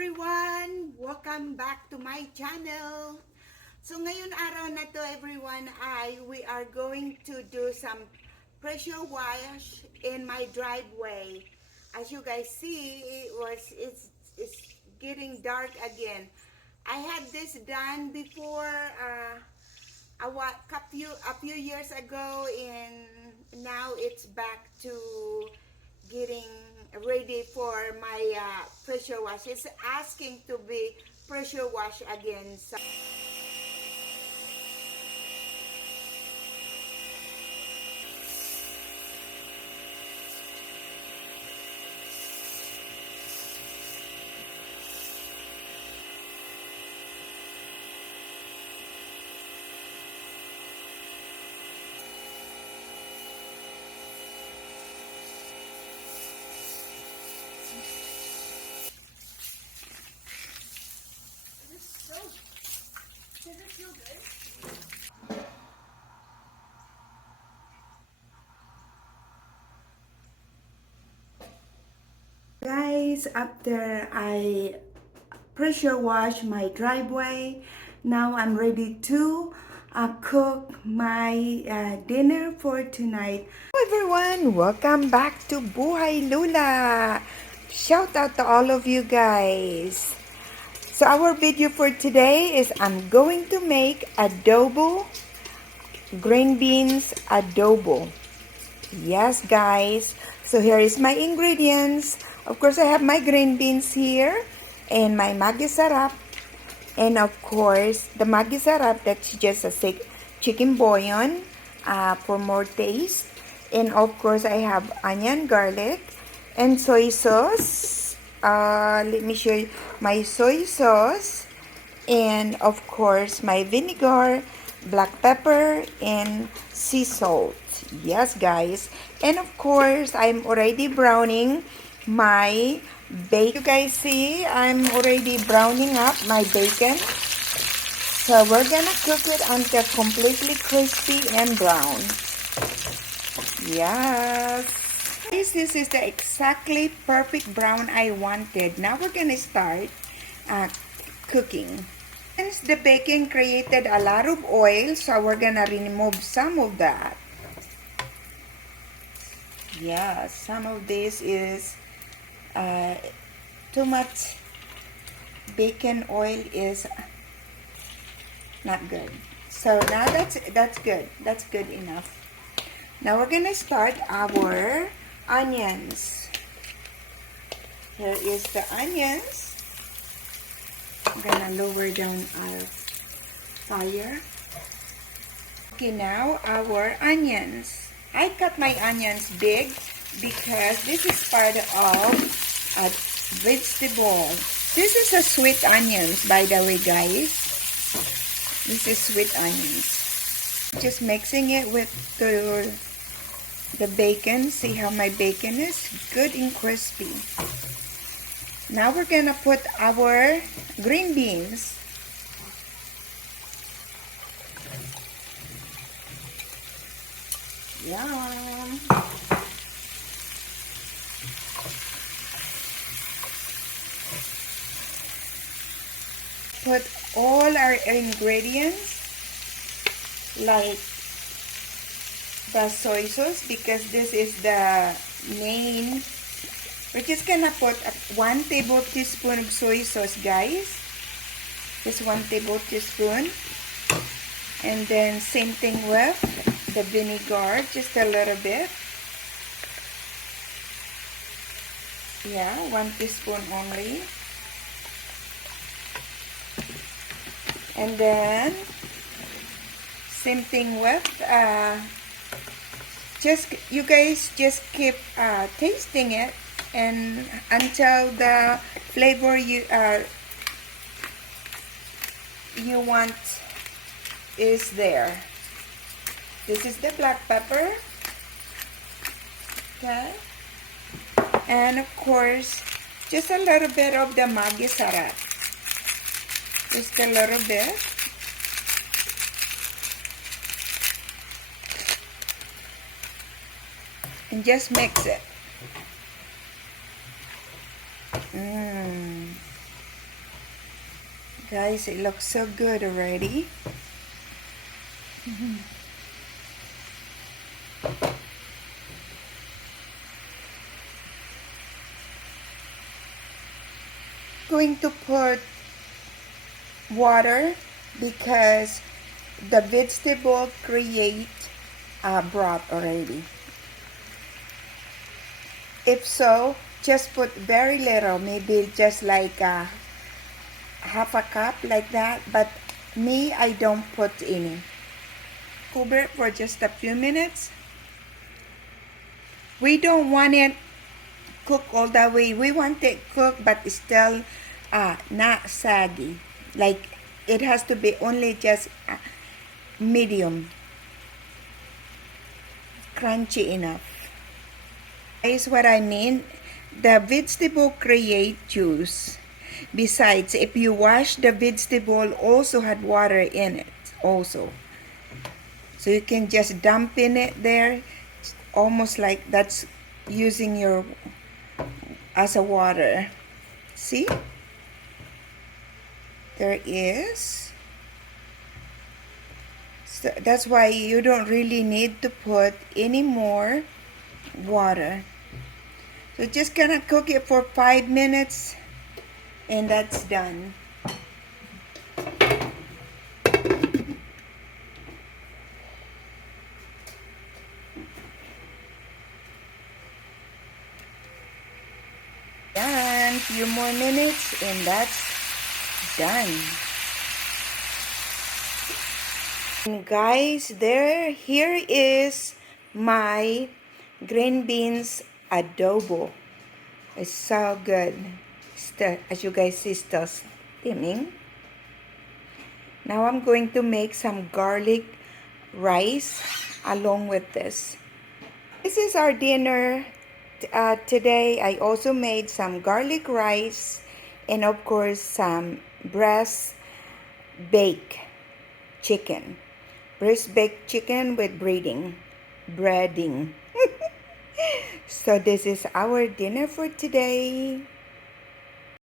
everyone! Welcome back to my channel. So ngayon araw na to everyone we are going to do some pressure wash in my driveway. As you guys see, it's getting dark again. I had this done before a few years ago, and now it's back to getting ready for my pressure wash. It's asking to be pressure wash again. So guys, after I pressure wash my driveway, now I'm ready to cook my dinner for tonight. Hello everyone, welcome back to Buhay Lula. Shout out to all of you guys. So our video for today is I'm going to make adobo, green beans adobo. Yes guys, so here is my ingredients. Of course I have my green beans here and my magi sarap, and of course the magi sarap, that's just a chicken bouillon for more taste. And of course I have onion, garlic, and soy sauce. Let me show you my soy sauce, and of course my vinegar, black pepper, and sea salt. Yes guys, and of course I'm already browning my bacon. You guys see I'm already browning up my bacon, so we're gonna cook it until completely crispy and brown. Yes, this is the exactly perfect brown I wanted. Now we're gonna start cooking. Since the bacon created a lot of oil, so we're gonna remove some of that. Yeah, some of this is too much bacon oil is not good. So now that's good. That's good enough. Now we're gonna start our onions. Here is the onions. I'm gonna lower down our fire. Okay, now our onions. I cut my onions big because this is part of a vegetable. This is a sweet onions, by the way, guys. This is sweet onions. Just mixing it with the bacon. See how my bacon is good and crispy. Now we're gonna put our green beans. Yum. Put all our ingredients like the soy sauce, because this is the main. We're just gonna put 1 tablespoon of soy sauce, guys. Just 1 tablespoon. And then same thing with the vinegar, just a little bit. Yeah, 1 teaspoon only. And then same thing with you guys just keep tasting it and until the flavor you want is there. This is the black pepper. Okay, and of course just a little bit of the magi sarap. Just a little bit. And just mix it. Guys, it looks so good already. Going to put water because the vegetable create broth already. If so, just put very little, maybe just like half a cup like that. But me, I don't put any. Cover it for just a few minutes. We don't want it cooked all the way. We want it cooked but still not saggy. Like it has to be only just medium, crunchy enough. Is what I mean. The vegetable create juice. Besides, if you wash the vegetable, also had water in it also. So you can just dump in it there, almost like that's using your as a water. See? There is. So that's why you don't really need to put any more water. So just gonna cook it for 5 minutes and that's done. Done. Few more minutes and that's done. And guys, here is my green beans adobo. It's so good. As you guys see, still steaming. Now I'm going to make some garlic rice along with this. This is our dinner today. I also made some garlic rice and of course some breast baked chicken. Breast baked chicken with breading. So this is our dinner for today.